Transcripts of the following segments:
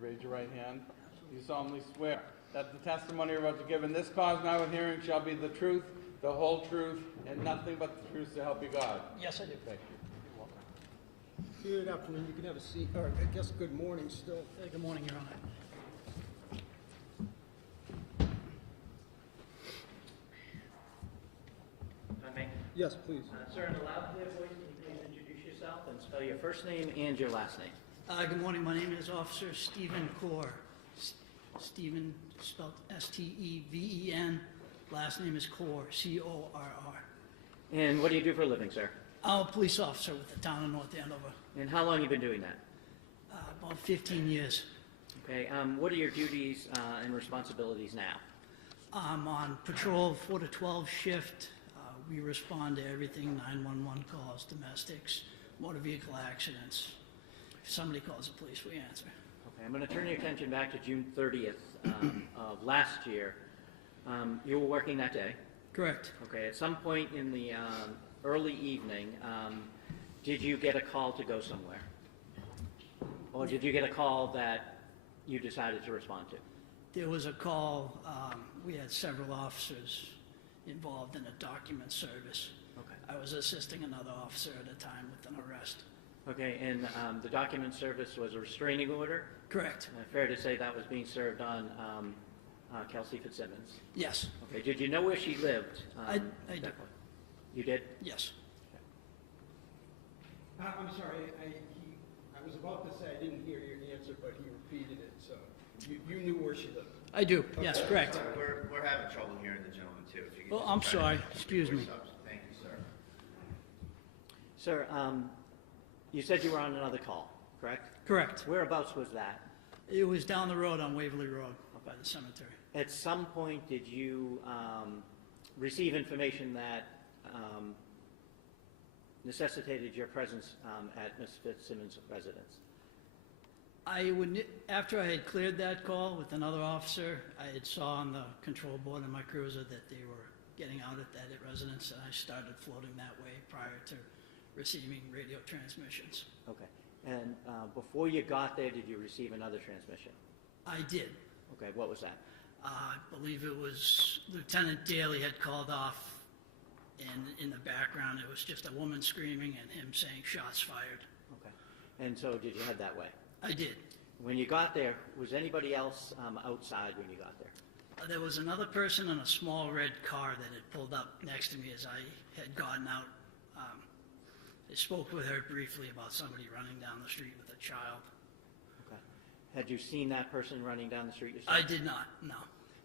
you raise your right hand? You solemnly swear that the testimony you're about to give in this cause now in hearing shall be the truth, the whole truth, and nothing but the truth to help you God? Yes, I do. Thank you. You're welcome. Good afternoon. You can have a seat, or I guess good morning still. Good morning, Your Honor. If I may. Yes, please. Sir, in a loud, clear voice, can you please introduce yourself and spell your first name and your last name? Good morning. My name is Officer Steven Corr. Steven spelled S-T-E-V-E-N. Last name is Corr, C-O-R-R. And what do you do for a living, sir? I'm a police officer with the town of North Andover. And how long have you been doing that? About 15 years. Okay, what are your duties and responsibilities now? I'm on patrol 4 to 12 shift. We respond to everything, 911 calls, domestics, motor vehicle accidents. If somebody calls the police, we answer. Okay, I'm going to turn your attention back to June 30th of last year. You were working that day? Correct. Okay, at some point in the early evening, did you get a call to go somewhere? Or did you get a call that you decided to respond to? There was a call. We had several officers involved in a document service. Okay. I was assisting another officer at a time with an arrest. Okay, and the document service was a restraining order? Correct. Fair to say that was being served on Kelsey Fitzsimmons? Yes. Okay, did you know where she lived? I at did. that point? You did? Yes. I'm sorry. I was about to say I didn't hear your answer, but he repeated it. So you knew where she lived. I do. Yes, correct. Sorry, we're having trouble hearing the gentleman too. If you could Well, just I'm try to sorry. keep your Excuse me. voice up. Thank you, sir. Sir, you said you were on another call, correct? Correct. Whereabouts was that? It was down the road on Waverly Road by the cemetery. At some point, did you receive information that necessitated your presence at Ms. Fitzsimmons' residence? After I had cleared that call with another officer, I had saw on the control board in my cruiser that they were getting out at that residence, and I started floating that way prior to receiving radio transmissions. Okay. And before you got there, did you receive another transmission? I did. Okay, what was that? I believe it was Lieutenant Daly had called off, and in the background it was just a woman screaming and him saying shots fired. Okay. And so did you head that way? I did. When you got there, was anybody else outside when you got there? There was another person in a small red car that had pulled up next to me as I had gotten out. I spoke with her briefly about somebody running down the street with a child. Okay. Had you seen that person running down the street yourself? I did not, no.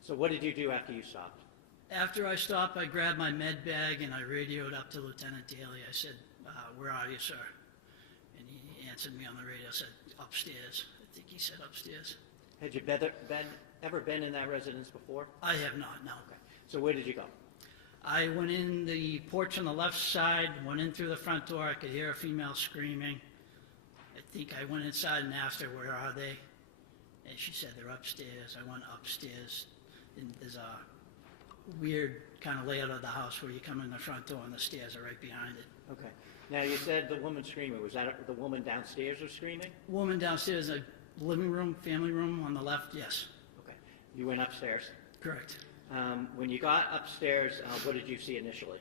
So what did you do after you stopped? After I stopped, I grabbed my med bag and I radioed up to Lieutenant Daly. I said, where are you, sir? And he answered me on the radio, said, upstairs. I think he said upstairs. Had you ever been in that residence before? I have not, no. Okay. So where did you go? I went in the porch on the left side, went in through the front door. I could hear a female screaming. I think I went inside and asked her, where are they? And she said, they're upstairs. I went upstairs. And there's a weird kind of layout of the house where you come in the front door and the stairs are right behind it. Okay. Now you said the woman screaming. Was that the woman downstairs was screaming? Woman downstairs, a living room, family room on the left, yes. Okay. You went upstairs. Correct. When you got upstairs, what did you see initially?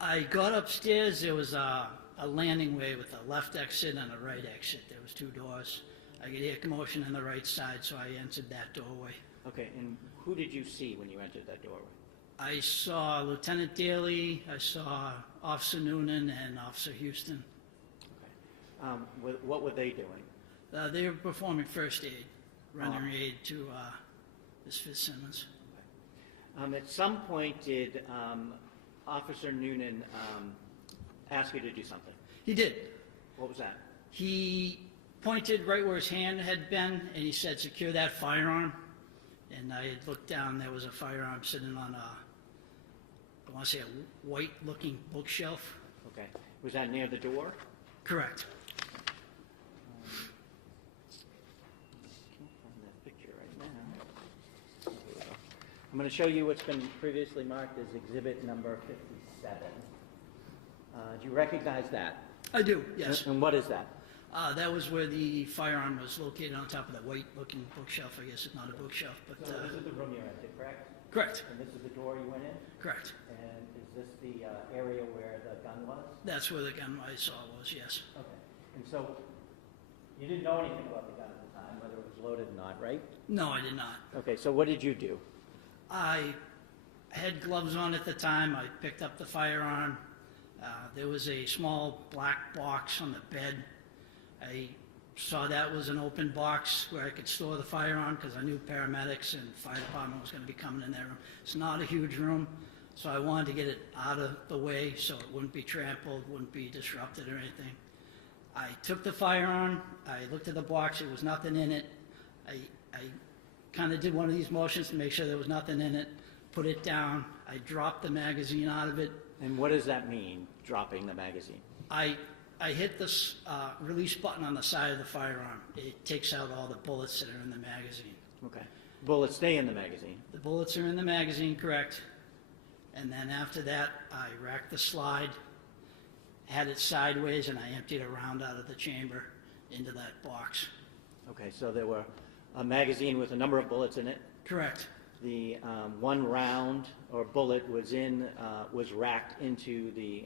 I got upstairs. There was a landing way with a left exit and a right exit. There was two doors. I could hear commotion on the right side, so I entered that doorway. Okay, and who did you see when you entered that doorway? I saw Lieutenant Daly, I saw Officer Noonan, and Officer Houston. Okay. What were they doing? They were performing first aid, rendering aid to Ms. Fitzsimmons. Okay. At some point, did Officer Noonan ask you to do something? He did. What was that? He pointed right where his hand had been, and he said, secure that firearm. And I had looked down, there was a firearm sitting on I want to say a white-looking bookshelf. Okay. Was that near the door? Correct. I can't find that picture right now. Here we go. I'm going to show you what's been previously marked as exhibit number 57. Do you recognize that? I do, yes. And what is that? That was where the firearm was located, on top of that white-looking bookshelf. I guess it's not a bookshelf, but, So this is the room you're in, correct? correct, And this is the door you went in? correct. And is this the area where the gun was? That's where the gun I saw was, yes. Okay. And so you didn't know anything about the gun at the time, whether it was loaded or not, right? No, I did not. Okay, so what did you do? I had gloves on at the time. I picked up the firearm. There was a small black box on the bed. I saw that was an open box where I could store the firearm because I knew paramedics and fire department was going to be coming in that room. It's not a huge room, so I wanted to get it out of the way so it wouldn't be trampled, wouldn't be disrupted or anything. I took the firearm. I looked at the box. There was nothing in it. I kind of did one of these motions to make sure there was nothing in it, put it down. I dropped the magazine out of it. And what does that mean, dropping the magazine? I hit this release button on the side of the firearm. It takes out all the bullets that are in the magazine. Okay. Bullets stay in the magazine. The bullets are in the magazine, correct. And then after that, I racked the slide, had it sideways, and I emptied a round out of the chamber into that box. Okay, so there were a magazine with a number of bullets in it. Correct. The one round or bullet was racked into the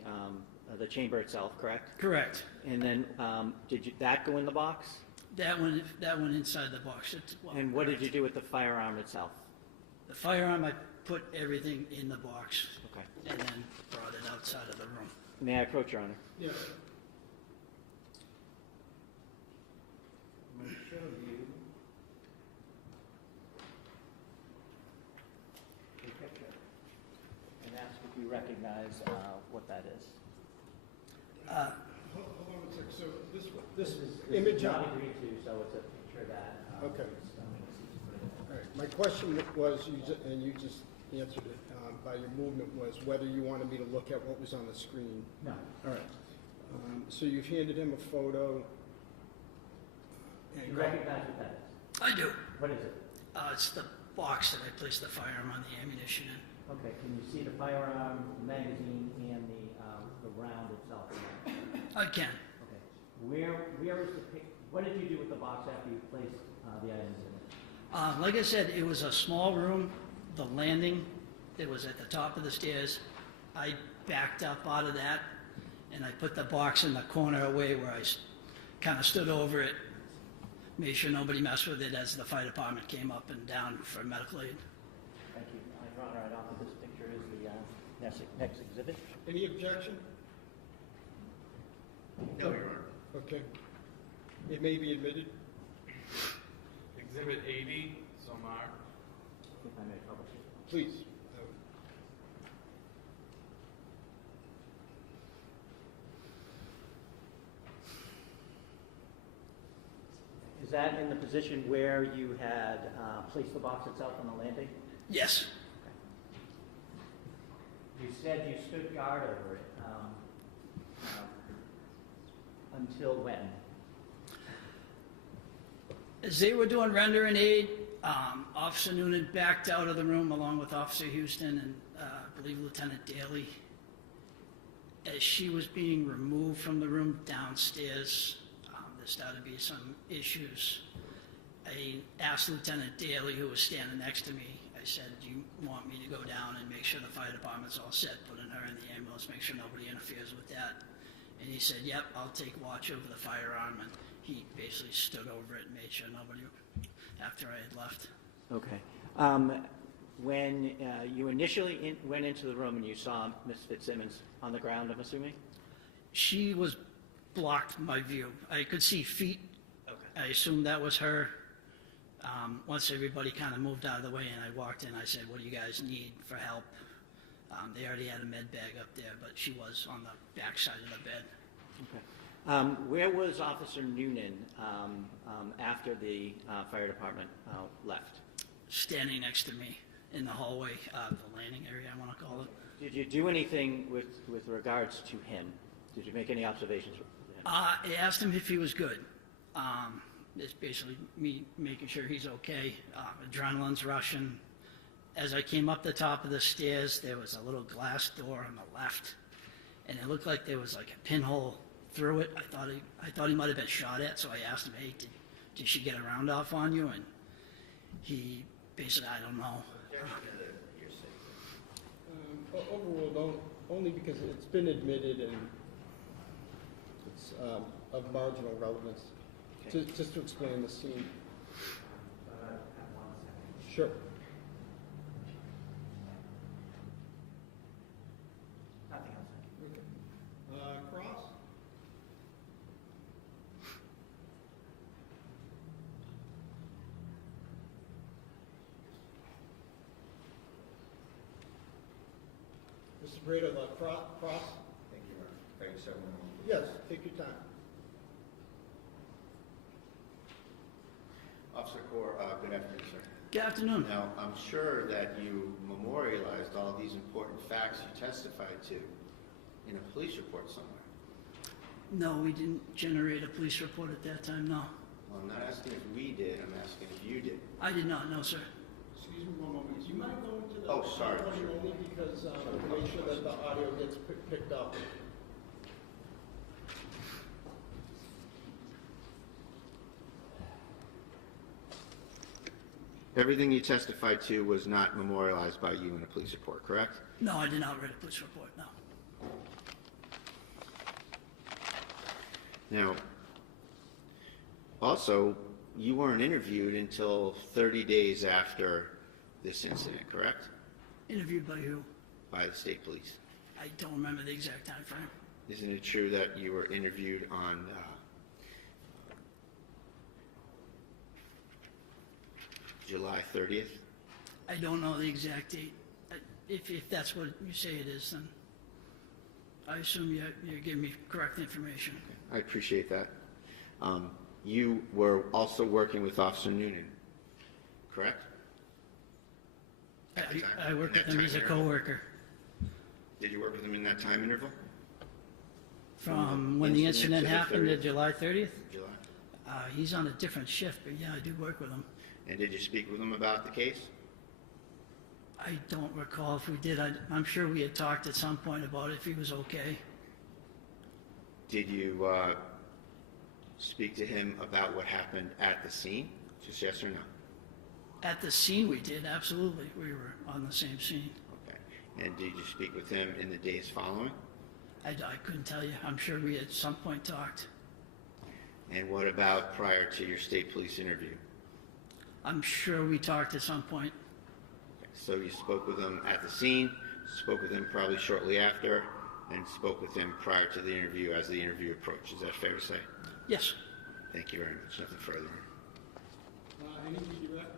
chamber itself, correct? Correct. And then did that go in the box? That went inside the box. And what did you do with the firearm itself? The firearm, I put everything in the box Okay. and then brought it outside of the room. May I approach, Your Honor? Yes. I'm going to show you a picture and ask if you recognize what that is. Hold on one second. So this image not on... agreed to, so it's a picture that. Okay. I'm going to see if it's All right. My question was, and you just answered it by your movement, was whether you wanted me to look at what was on the screen. No. All right. So you've handed him a photo. Do you recognize what that is? I do. What is it? It's the box that I placed the firearm on the ammunition in. Okay, can you see the firearm, the magazine, and the round itself? I can. Okay. Where is the what did you do with the box after you placed the items in it? Like I said, it was a small room. The landing that was at the top of the stairs, I backed up out of that, and I put the box in the corner away where I kind of stood over it, made sure nobody messed with it as the fire department came up and down for medical aid. Thank you. Your Honor, I'd offer this picture as the next exhibit. Any objection? No, Your Honor. Okay. It may be admitted. Exhibit 80, so marked. If I may publish it. Please. Is that in the position where you had placed the box itself on the landing? Yes. You said you stood guard over it. Until when? As they were doing render and aid, Officer Noonan backed out of the room along with Officer Houston and I believe Lieutenant Daly. As she was being removed from the room downstairs, there started to be some issues. I asked Lieutenant Daly, who was standing next to me, I said, do you want me to go down and make sure the fire department's all set, putting her in the ambulance, make sure nobody interferes with that? And he said, yep, I'll take watch over the firearm. And he basically stood over it and made sure nobody, after I had left. Okay. When you initially went into the room and you saw Ms. Fitzsimmons on the ground, I'm assuming? She was blocked my view. I could see feet. Okay. I assumed that was her. Once everybody kind of moved out of the way and I walked in, I said, what do you guys need for help? They already had a med bag up there, but she was on the back side of the bed. Okay. Where was Officer Noonan after the fire department left? Standing next to me in the hallway, the landing area, I want to call it. Did you do anything with regards to him? Did you make any observations with him? I asked him if he was good. It's basically me making sure he's okay. Adrenaline's rushing. As I came up the top of the stairs, there was a little glass door on the left, and it looked like there was like a pinhole through it. I thought he might have been shot at, so I asked him, hey, did she get a round off on you? And he basically, I don't know. Overruled only because it's been admitted and it's of marginal relevance. Just to explain the scene. Sure. Nothing else. Okay. Cross? Mr. Bradl, cross? Thank you, Your Honor. Thank you, sir. Yes, take your time. Officer Corr, good afternoon, sir. Good afternoon. Now, I'm sure that you memorialized all these important facts you testified to in a police report somewhere. No, we didn't generate a police report at that time, no. Well, I'm not asking if we did, I'm asking if you did. I did not know, sir. Excuse me one moment. Do you mind going to the... Oh, sorry. Only because, to make sure that the audio gets picked up. Everything you testified to was not memorialized by you in a police report, correct? No, I did not write a police report, no. Now, also, you weren't interviewed until 30 days after this incident, correct? Interviewed by who? By the state police. I don't remember the exact time frame. Isn't it true that you were interviewed on July 30th? I don't know the exact date. If that's what you say it is, then I assume you're giving me correct information. I appreciate that. You were also working with Officer Noonan, correct? I work with him as a coworker. Did you work with him in that time interval? From when the incident to the happened to 30th? July 30th? July. He's on a different shift, but yeah, I do work with him. And did you speak with him about the case? I don't recall if we did. I'm sure we had talked at some point about if he was okay. Did you speak to him about what happened at the scene? Just yes or no? At the scene we did, absolutely. We were on the same scene. Okay. And did you speak with him in the days following? I couldn't tell you. I'm sure we at some point talked. And what about prior to your state police interview? I'm sure we talked at some point. So you spoke with him at the scene, spoke with him probably shortly after, and spoke with him prior to the interview as the interview approached. Is that fair to say? Yes. Thank you very much. Nothing further. Anything direct?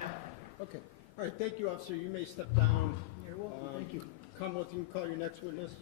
No. Okay. All right, thank you, officer. You may step down. You're welcome. Thank you. Come with you, call your next witness.